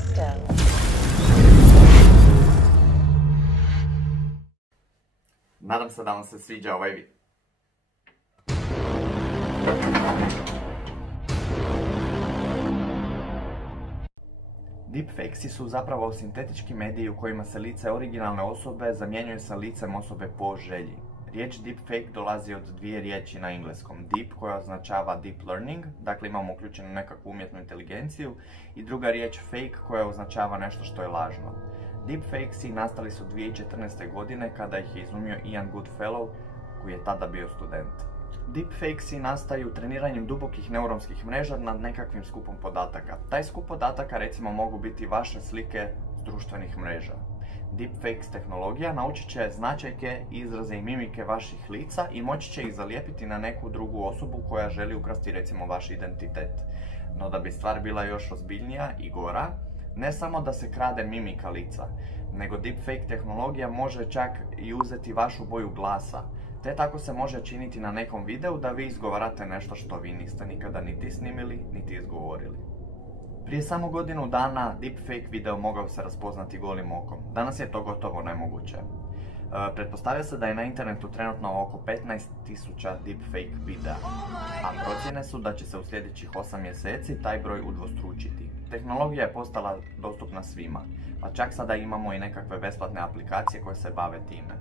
Crystal. Nadam se da vam se sviđa ovaj video. Deepfakesi su zapravo sintetički mediji u kojima se lice originalne osobe zamjenjuje sa licem osobe po želji. Riječ deepfake dolazi od dvije riječi na engleskom. Deep koja označava deep learning, dakle imamo uključenu nekakvu umjetnu inteligenciju, i druga riječ fake koja označava nešto što je lažno. Deepfakesi nastali su 2014. godine kada ih je izumio Ian Goodfellow, koji je tada bio student. Deepfakesi nastaju treniranjem dubokih neuronskih mreža nad nekakvim skupom podataka. Taj skup podataka recimo mogu biti vaše slike s društvenih mreža. Deepfakes tehnologija naučit će značajke, izraze i mimike vaših lica i moći će ih zalijepiti na neku drugu osobu koja želi ukrasti recimo vaš identitet. No da bi stvar bila još ozbiljnija i gora, ne samo da se krade mimika lica, nego deepfake tehnologija može čak i uzeti vašu boju glasa, te tako se može činiti na nekom videu da vi izgovarate nešto što vi niste nikada niti snimili, niti izgovorili. Prije samo godinu dana deepfake video mogao se raspoznati golim okom. Danas je to gotovo nemoguće. Pretpostavlja se da je na internetu trenutno oko 15.000 deepfake videa, a procjene su da će se u sljedećih 8 mjeseci taj broj udvostručiti. Tehnologija je postala dostupna svima, pa čak sada imamo i nekakve besplatne aplikacije koje se bave time.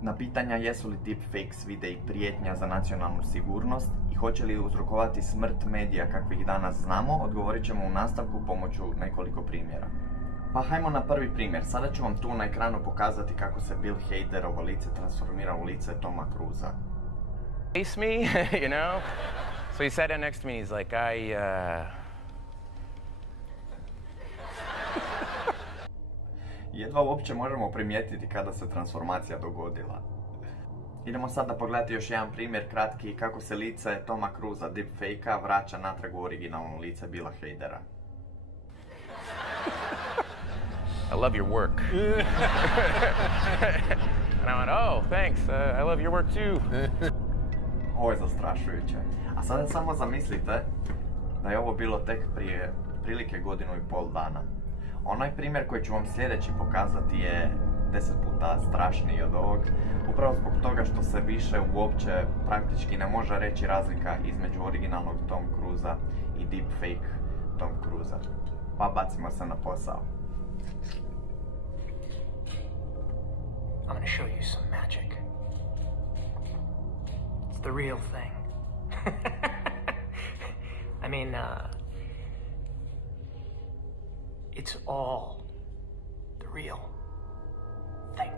Na pitanja jesu li deepfakes videi prijetnja za nacionalnu sigurnost i hoće li uzrokovati smrt medija kakvih danas znamo, odgovorit ćemo u nastavku pomoću nekoliko primjera. Pa hajmo na prvi primjer. Sada ću vam tu na ekranu pokazati kako se Bill Haderovo lice transformira u lice Toma Cruisa. Face me, you know? So he sat down next to me, he's like, Jedva uopće možemo primijetiti kada se transformacija dogodila. Idemo sada pogledati još jedan primjer kratki kako se lice Toma Cruisa deepfake-a vraća natrag u originalno lice Billa Hadera. I love your work. And I went, oh, thanks, I love your work too. Ovo je zastrašujuće. A sada samo zamislite da je ovo bilo tek prije prilike godinu i pol dana. Onaj primjer koji ću vam sljedeći pokazati je 10 puta strašniji od ovog, upravo zbog toga što se više uopće praktički ne može reći razlika između originalnog Tom Cruisa i deepfake Tom Cruisa. Pa bacimo se na posao. I'm gonna show you some magic. It's the real thing. I mean, it's all the real thing.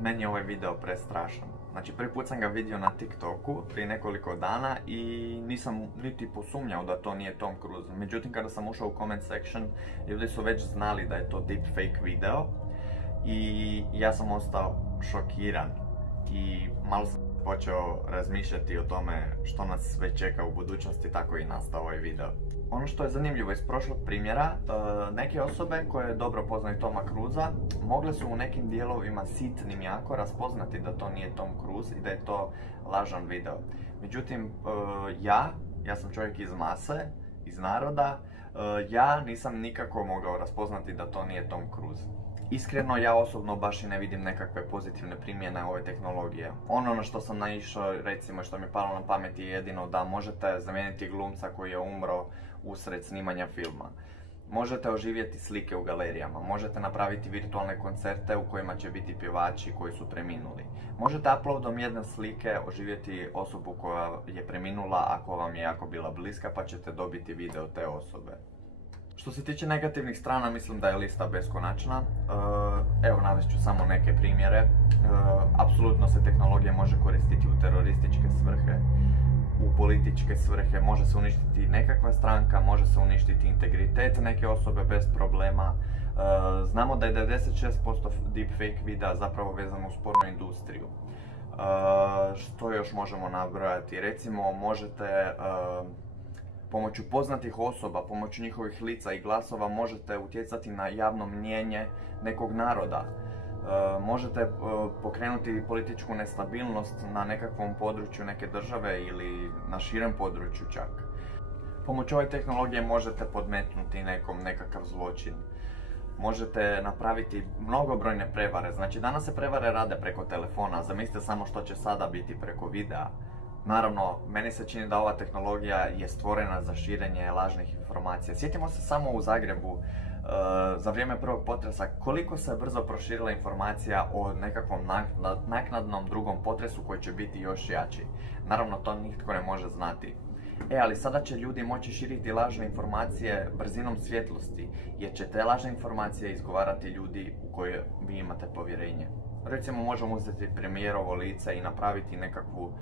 Meni je ovaj video prestrašan. Znači, prvi put sam ga vidio na TikToku prije nekoliko dana i nisam niti posumnjao da to nije Tom Cruise. Međutim, kada sam ušao u comment section, ljudi su već znali da je to deepfake video i ja sam ostao šokiran i malo sam počeo razmišljati o tome što nas sve čeka u budućnosti, tako i nastao ovaj video. Ono što je zanimljivo iz prošlog primjera, neke osobe koje dobro poznaju Toma Cruisa mogle su u nekim dijelovima sitnim jako raspoznati da to nije Tom Cruise i da je to lažan video. Međutim, ja sam čovjek iz mase, iz naroda, ja nisam nikako mogao raspoznati da to nije Tom Cruise. Iskreno, ja osobno baš i ne vidim nekakve pozitivne primjene ove tehnologije. Ono na što sam naišao, recimo, što mi je palo na pamet je jedino da možete zamijeniti glumca koji je umro usred snimanja filma. Možete oživjeti slike u galerijama, možete napraviti virtualne koncerte u kojima će biti pjevači koji su preminuli. Možete uploadom jedne slike oživjeti osobu koja je preminula ako vam je jako bila bliska, pa ćete dobiti video te osobe. Što se tiče negativnih strana, mislim da je lista beskonačna. Evo, navest ću samo neke primjere. Apsolutno se tehnologija može koristiti u terorističke svrhe, u političke svrhe, može se uništiti nekakva stranka, može se uništiti integritet neke osobe bez problema. Znamo da je 96% deepfake videa zapravo vezano uz porno industriju. Što još možemo nabrojati? Recimo, možete pomoću poznatih osoba, pomoću njihovih lica i glasova možete utjecati na javno mnijenje nekog naroda. možete pokrenuti političku nestabilnost na nekakvom području neke države ili na širem području čak. Pomoću ove tehnologije možete podmetnuti nekom nekakav zločin. Možete napraviti mnogobrojne prevare. Znači danas se prevare rade preko telefona, zamislite samo što će sada biti preko videa. Naravno, meni se čini da ova tehnologija je stvorena za širenje lažnih informacija. Sjetimo se samo u Zagrebu, za vrijeme prvog potresa, koliko se brzo proširila informacija o nekakvom naknadnom drugom potresu koji će biti još jači. Naravno, to nitko ne može znati. Ali sada će ljudi moći širiti lažne informacije brzinom svjetlosti, jer će te lažne informacije izgovarati ljudi u koje vi imate povjerenje. Recimo, možemo uzeti premijerovo lice i napraviti nekakvu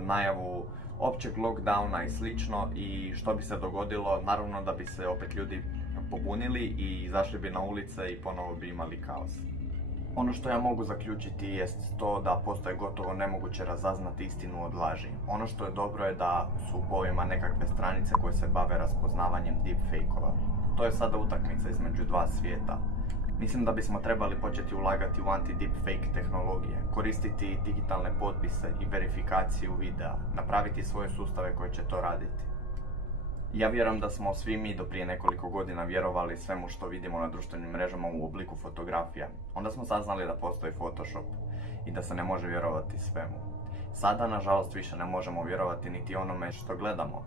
najavu općeg lockdowna i slično, i što bi se dogodilo, naravno da bi se opet ljudi pobunili i izašli bi na ulice i ponovo bi imali kaos. Ono što ja mogu zaključiti jest to da postoje gotovo nemoguće razaznati istinu od laži. Ono što je dobro je da su u povijima nekakve stranice koje se bave raspoznavanjem deepfake-ova. To je sada utakmica između dva svijeta. Mislim da bismo trebali početi ulagati u anti-deepfake tehnologije, koristiti digitalne potpise i verifikaciju videa, napraviti svoje sustave koji će to raditi. Ja vjerujem da smo svi mi do prije nekoliko godina vjerovali svemu što vidimo na društvenim mrežama u obliku fotografija. Onda smo saznali da postoji Photoshop i da se ne može vjerovati svemu. Sada, nažalost, više ne možemo vjerovati niti onome što gledamo,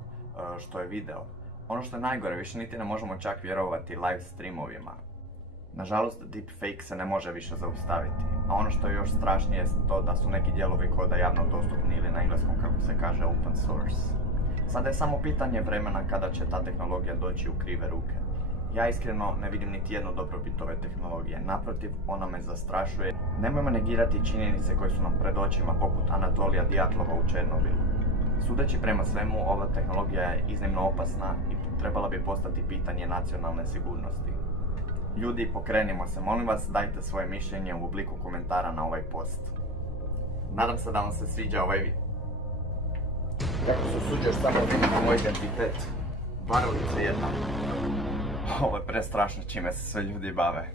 što je video. Ono što je najgore, više niti ne možemo čak vjerovati live streamovima. Nažalost, deepfake se ne može više zaustaviti, a ono što je još strašnije je to da su neki dijelovi koda javno dostupni ili na engleskom kako se kaže open source. Sada je samo pitanje vremena kada će ta tehnologija doći u krive ruke. Ja iskreno ne vidim niti jednu dobrobit ove tehnologije, naprotiv, ona me zastrašuje. Nemojmo negirati činjenice koje su nam pred očima, poput Anatolija Djatlova u Černobilu. Sudeći prema svemu, ova tehnologija je iznimno opasna i trebala bi postati pitanje nacionalne sigurnosti. Ljudi, pokrenimo se, molim vas, dajte svoje mišljenje u obliku komentara na ovaj post. Nadam se da vam se sviđa ovaj video. Kako se usuđuješ samo vidjeti moj identitet? Varalica jedna. Ovo je prestrašno čime se sve ljudi bave.